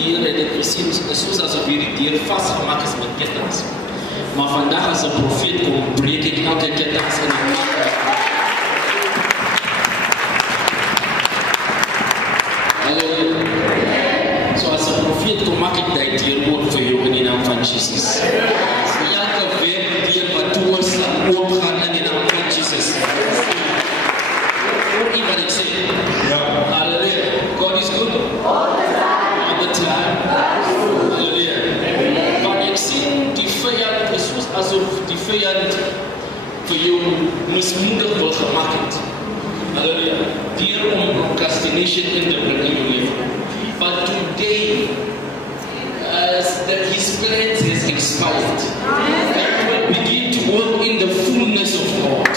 deur het dit gesien, soos asof hierdie deur vasgemaak is met kettings. Maar vandag as 'n profeet kom, breek ek elke kettings in die maak. So as 'n profeet kom, maak ek die deur oop vir jou in die naam van Jesus. Elke deur wat toe sal oopgaan in die naam van Jesus. Hoor jy wat ek sê? Hallelujah. God is good. All the time. Hallelujah. Maar ek sien die vyand is soos asof die vyand vir jou mismoedig wil gemaak het. Hallelujah. Deur om procrastination in te bring in jou lewe. But today, that his plans has expired. And you will begin to walk in the fullness of God.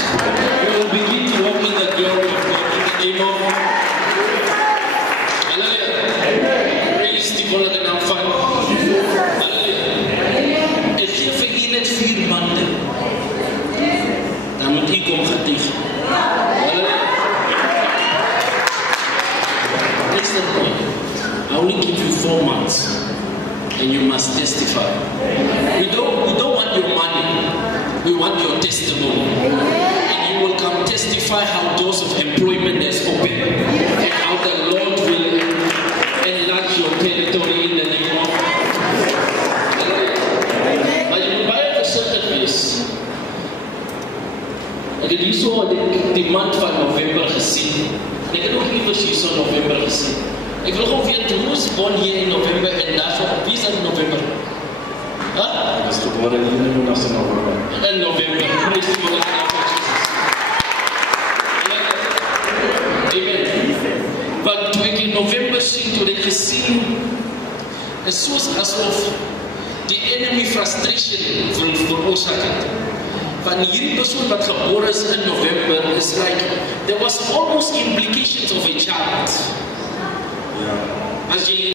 You will begin to walk in the glory of God in the name of God. Hallelujah. Praise die volgende naam van. Hallelujah. Ek gee vir u net 4 maande. Dan moet u kom getuig. Hallelujah. Listen to me. I only give you 4 months. And you must testify. We don't want your money. We want your testimony. And you will come testify how doors of employment is open. And how the Lord will enlarge your territory in the name of God. Maar jy moet baie versigtig wees. Ek het hier so die maand van November gesien. En ek het ook iewers hier so November gesien. Ik wil gewoon weten hoe is born hier in november en daarvoor wie is dat in november? Hij is geboren hier in november. In november. Praise the Lord. Amen. Maar toen ik in november zie, toen ik gezien, is zoals alsof die enemy frustration veroorzaakt het. Van hierdie persoon wat geboren is in november is like there was almost implications of a child. Ja. As jy